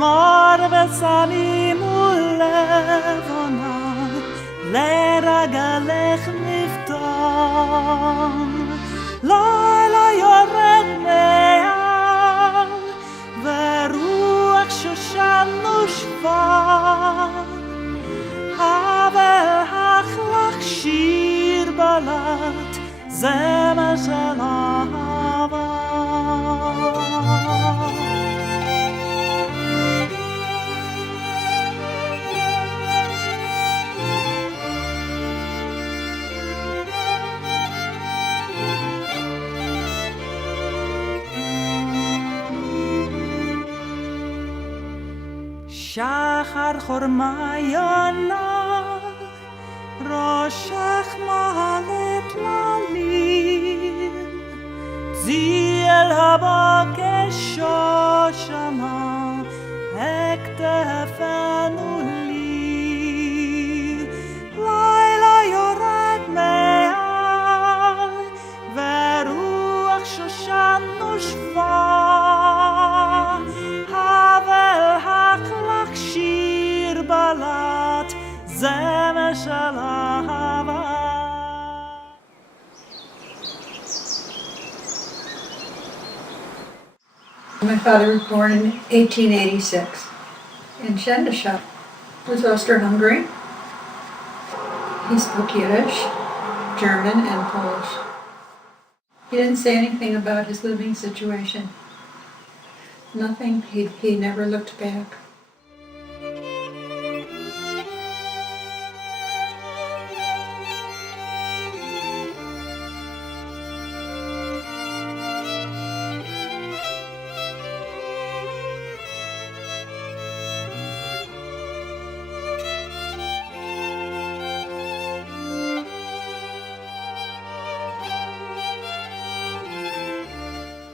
מור ושנימו לבונה לרגלך נפתום לילה יורד מהר ורוח שושן נושבה אבל החלך שיר בלט זמר של אהבה שחר חורמה יונה ראשך מעלה טללים ציל הבוקר שושנה הכתפנו לי לילה יורד מהר ורוח שושן נושבה אבל החלך שיר בלט זמר של אהבה My father was born in 1886 in Shendesha, was Austro-Hungary. He spoke Yiddish, German, and Polish. He didn't say anything about his living situation. Nothing. He never looked back.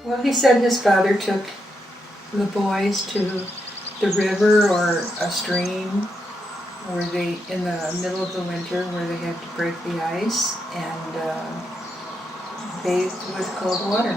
Well, he said his father took the boys to the river or a stream where they, in the middle of the winter, where they had to break the ice and bathed with cold water.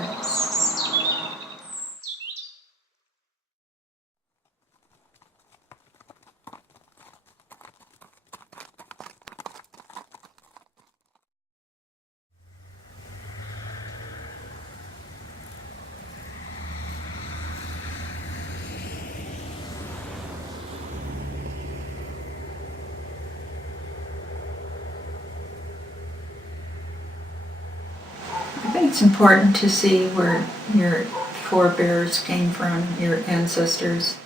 I think it's important to see where your forebears came from, your ancestors.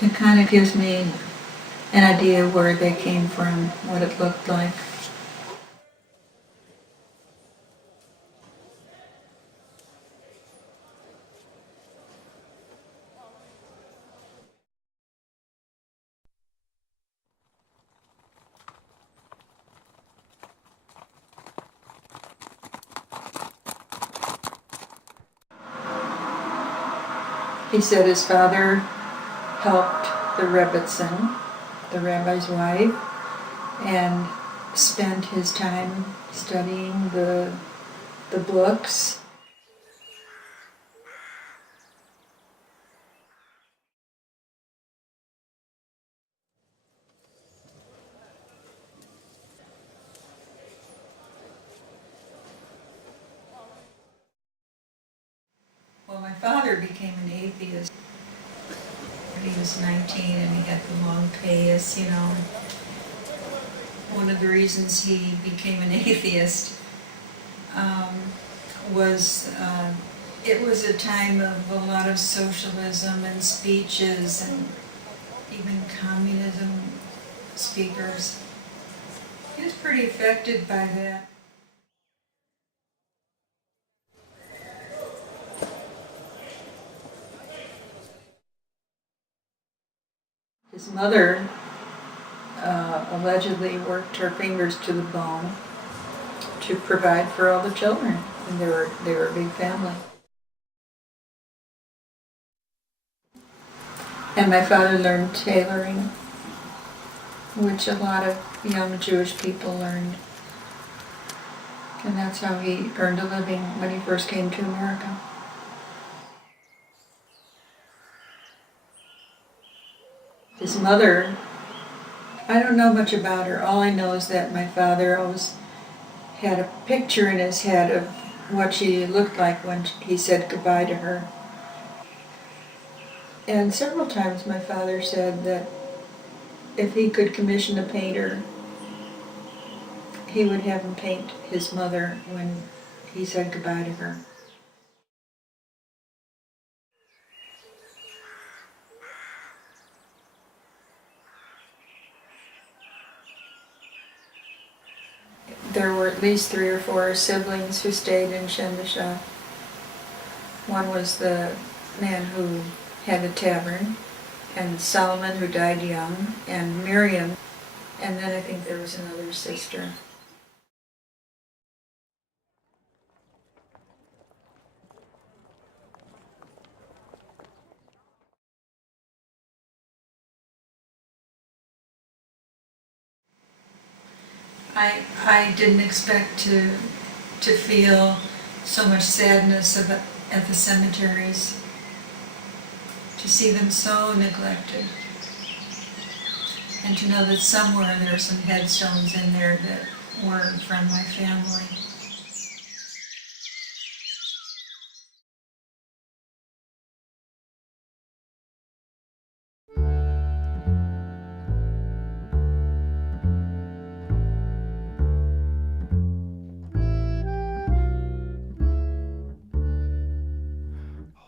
It kind of gives me an idea of where they came from, what it looked like. He said his father helped the Rebbitzin, the rabbi's wife, and spent his time studying the books. Well, my father became an atheist. When he was 19 and he had the long payas, you know. One of the reasons he became an atheist was it was a time of a lot of socialism and speeches and even communism speakers. He was pretty affected by that. His mother allegedly worked her fingers to the bone to provide for all the children, and they were a big family. And my father learned tailoring, which a lot of young Jewish people learned. And that's how he earned a living when he first came to America. His mother, I don't know much about her. All I know is that my father always had a picture in his head of what she looked like when he said goodbye to her. And several times my father said that if he could commission a painter, he would have him paint his mother when he said goodbye to her. There were at least 3 or 4 siblings who stayed in Shendesha. One was the man who had the tavern, and Solomon, who died young, and Miriam, and then I think there was another sister. I didn't expect to feel so much sadness at the cemeteries, to see them so neglected, and to know that somewhere there are some headstones in there that weren't from my family.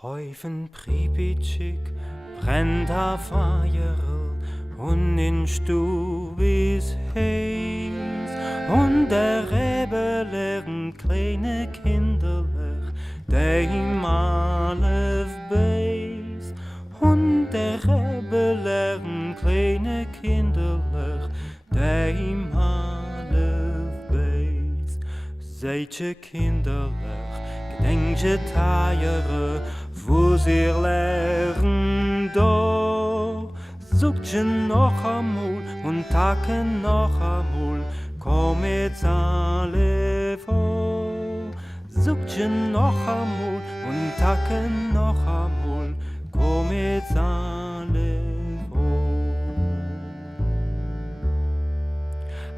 Häufen Pripitschik brennt a Feuer und in Stub is heiß und der Rebbe lernt kleine Kinderlech dem Alef Beis und der Rebbe lernt kleine Kinderlech dem Alef Beis. Seidje Kinderlech, gedenkje Teiere, wo sie lernen do. Sucht je noch amol und Tage noch amol, komm jetzt alle vor. Sucht je noch amol und Tage noch amol, komm jetzt alle vor.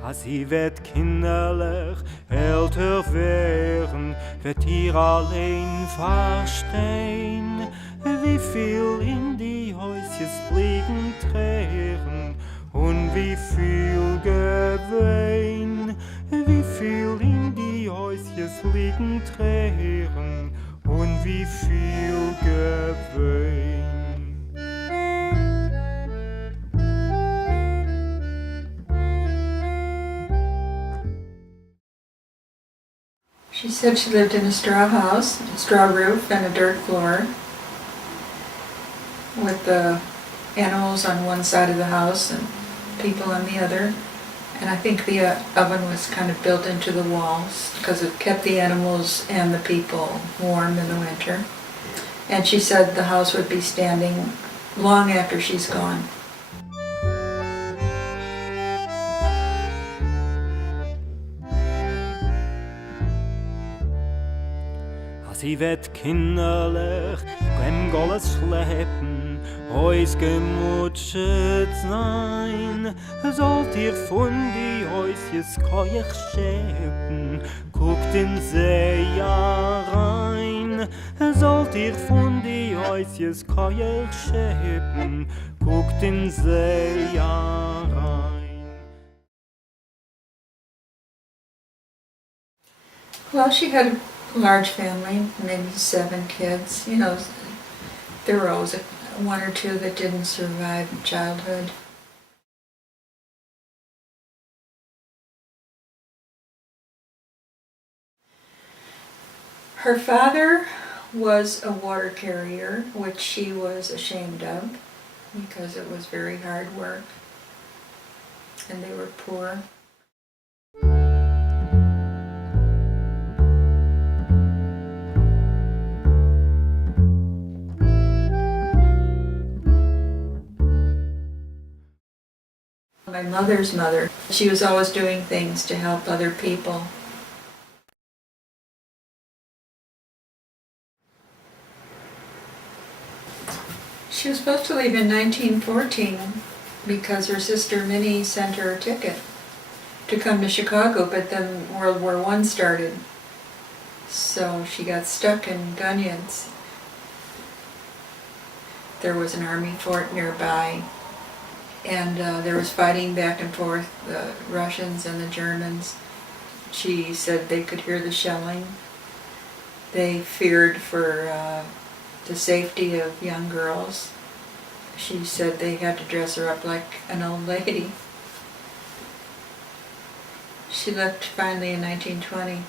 Als sie wird kinderlich älter werden, wird ihr allein verstehen, wie viel in die Häuschen liegen Tränen und wie viel Gewinn, wie viel in die Häuschen liegen Tränen und wie viel Gewinn. She said she lived in a straw house, a straw roof and a dirt floor, with the animals on one side of the house and people on the other. And I think the oven was kind of built into the walls because it kept the animals and the people warm in the winter. And she said the house would be standing long after she's gone. Sie wird kinderlich, beim Golles schleppen, heus gemutschet sein. Sollt ihr von die Häusjes keuch schäppen, guckt in See rein. Sollt ihr von die neues Keuer schäpen, guckt in See rein. Well, she had a large family, maybe 7 kids. You know, there were always 1 or 2 that didn't survive childhood. Her father was a water carrier, which she was ashamed of because it was very hard work and they were poor. My mother's mother, she was always doing things to help other people. She was supposed to leave in 1914 because her sister Minnie sent her a ticket to come to Chicago, but then World War I started. So she got stuck in Gunyons. There was an army fort nearby, and there was fighting back and forth, the Russians and the Germans. She said they could hear the shelling. They feared for the safety of young girls. She said they had to dress her up like an old lady. She left finally in 1920.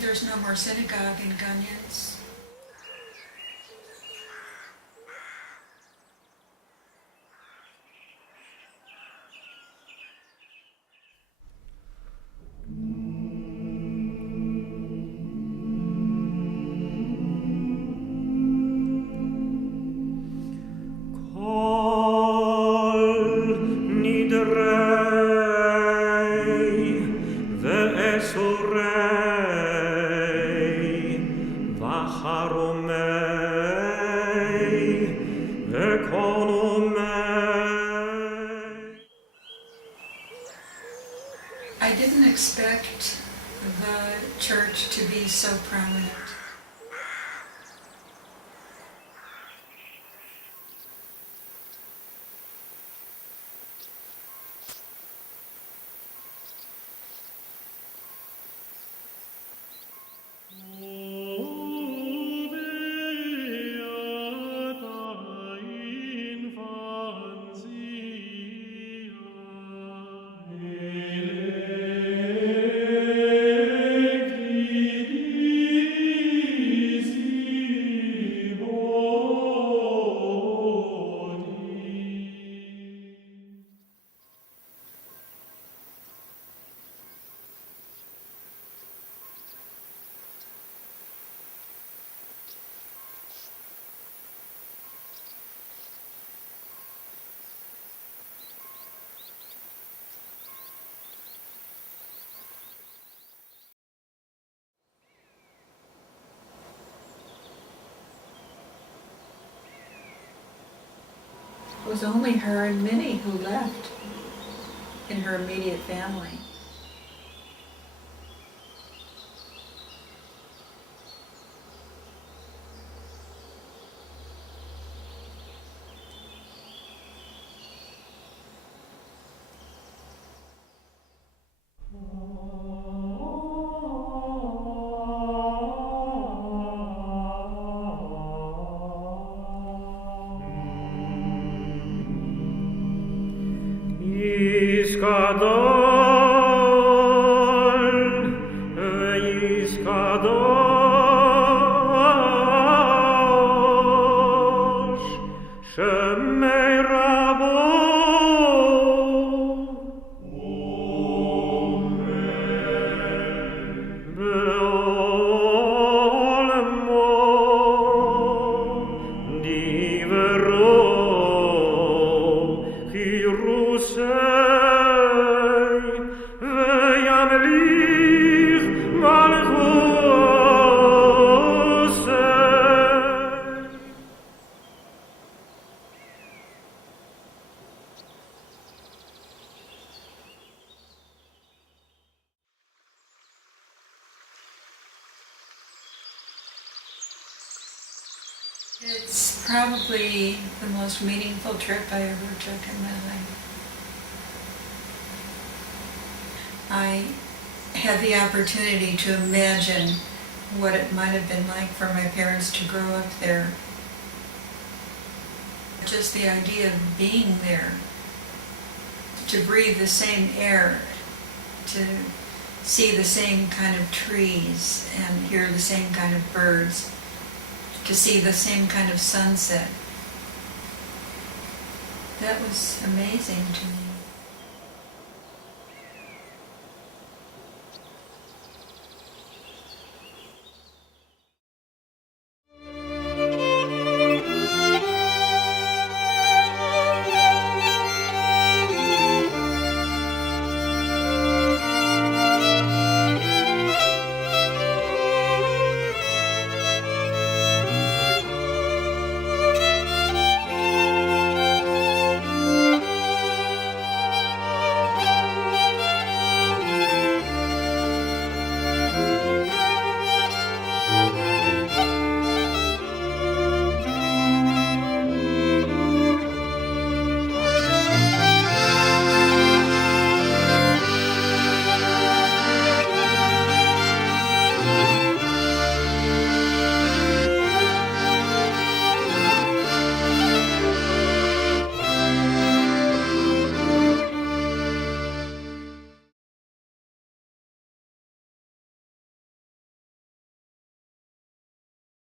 There's no more synagogue in Gunyons. I didn't expect the church to be so prominent. It was only her and Minnie who left in her immediate family. It's probably the most meaningful trip I ever took in my life. I had the opportunity to imagine what it might have been like for my parents to grow up there. Just the idea of being there, to breathe the same air, to see the same kind of trees and hear the same kind of birds, to see the same kind of sunset. That was amazing to me.